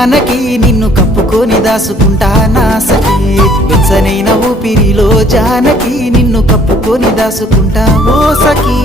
జానకి నిన్ను కప్పుకొని దాసుకుంటా నా సఖీ వెచ్చనైన ఊపిరిలో జానకి నిన్ను కప్పుకొని దాసుకుంటా ఓ సఖీ